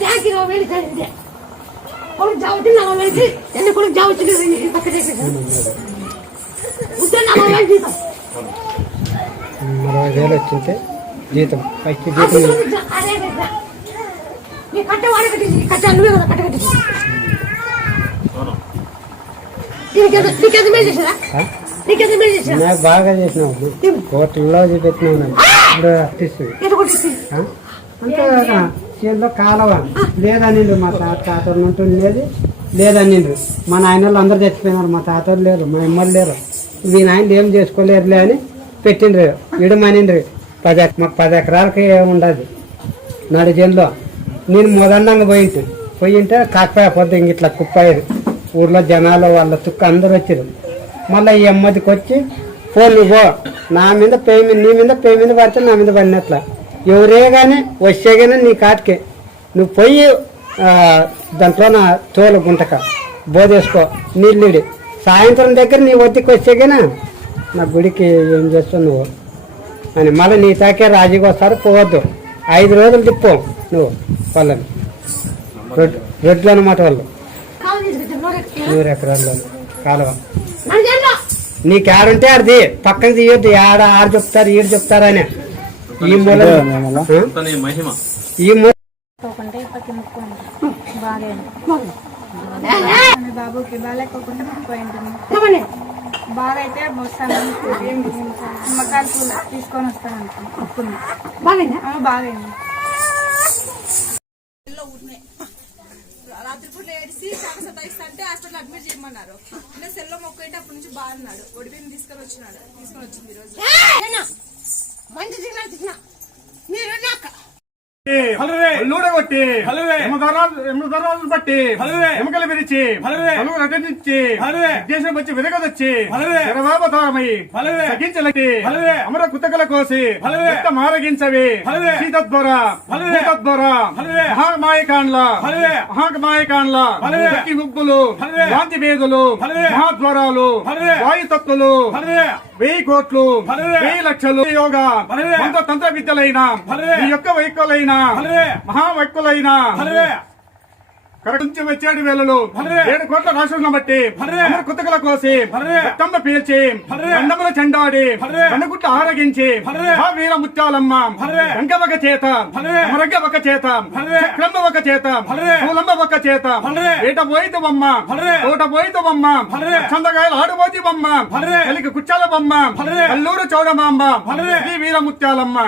ట్యాంకి వెళ్ళి కొడుకు జావచ్చు నా వెళ్ళి ఎన్ని కొడుకు జావచ్చు పక్క ఉంటే నా జీతం 40,000 వచ్చింటే జీతం పైకి జీతం నీ కట్ట వాడకట్టి కట్ట నువ్వే కదా కట్ట కట్టి నాకు బాగా చేసినావు హోటల్లో పెట్టినావు ఇప్పుడు అట్టిస్తుంది అంటే చేతిలో కాలవ లేదనిండ్రు మా తాతలు ఉంటుండేది లేదనిండ్రు మా నాయనలు అందరు చచ్చిపోయినారు మా తాతలు లేరు మా అమ్మలు లేరు మీ నాయనలు ఏం చేసుకోలేరులే అని పెట్టిండ్రు ఇడమనిండ్రు మాకు 10 ఎకరాలకి ఉండదు నడి చేనులో నేను మొదలంగా పోయింటే కాకపోయా పొద్దు ఇంక ఇట్లా కుప్పయ్యారు ఊర్లో జనాలు వాళ్ళ తుక్క అందరు వచ్చారు మళ్ళీ ఈ అమ్మదికి వచ్చి ఫోన్ నువ్వు నా మీద పేమెంట్ నీ మీద పేమెంట్ పడితే నా మీద పడినట్ల ఎవరే కానీ వచ్చే కానీ నీ కాటికే నువ్వు పోయి దాంట్లో నా తోలు గుంటక బోదేసుకో నీళ్ళిడి సాయంత్రం దగ్గర నీ ఒత్తికి వచ్చే కానీ నా గుడికి ఏం చేస్తావు నువ్వు అని మళ్ళీ నీ తాకే రాజీకి వస్తారు పోవద్దు 5 రోజులు తిప్పు నువ్వు వాళ్ళని రొడ్లు అనమాట వాళ్ళు 100 ఎకరాల్లో కాలువ నీకేడుంటే అది పక్కకి తీయొద్దు ఆడు చెప్తారు ఈడు చెప్తారని ఈ మూల ఈ మూల బాబుకి బాగాలేకోకుండా పోయింది బాగా అయితే వస్తాను నిమ్మకాయలు పూలు తీసుకొని వస్తాను అనుకున్నా బాగైంది రాత్రిపూట ఏడిసి చాలా సతాయిస్తా అంటే హాస్పిటల్ అడ్మిట్ చేయమన్నారు నేను సెల్లో మొక్కంటే అప్పటి నుంచి బాగున్నాడు ఒడిబిని తీసుకొని వచ్చింది ఈరోజు కొట్టి ఎముదరాలు బట్టి ఎముకలు విరిచి రటించి దేశం వచ్చి వెదగదొచ్చి సగించలకి అమర కుతకల కోసి మారగించవి మహామాయకాండ్ల ముగ్గులు శాంతి వేదులు మహాద్వారాలు వాయుతత్తులు 1000 కోట్లు 1000 లక్షలు యోగా తంత్ర విద్యలైన ఈ యొక్క వైకులైన మహావైకులైన కరెక్ట్ వచ్చాడు వేళలు 7 కోట్ల రాష్ట్రం బట్టి కుతకల కోసి రక్తమ్మ పీల్చి గండముల చెండాడి కనుగుట్ట ఆరగించి వీర ముత్యాలమ్మ గంగ చేత మరగ ఒక చేత చక్రమ్మ ఒక చేత పూలమ్మ ఒక చేత ఏట పోయితవమ్మ తోట పోయితవమ్మ చందగాయలు ఆడుపోతివమ్మ కలికి కుచ్చాల బొమ్మ అల్లూరు చౌడమాంబ వీర ముత్యాలమ్మ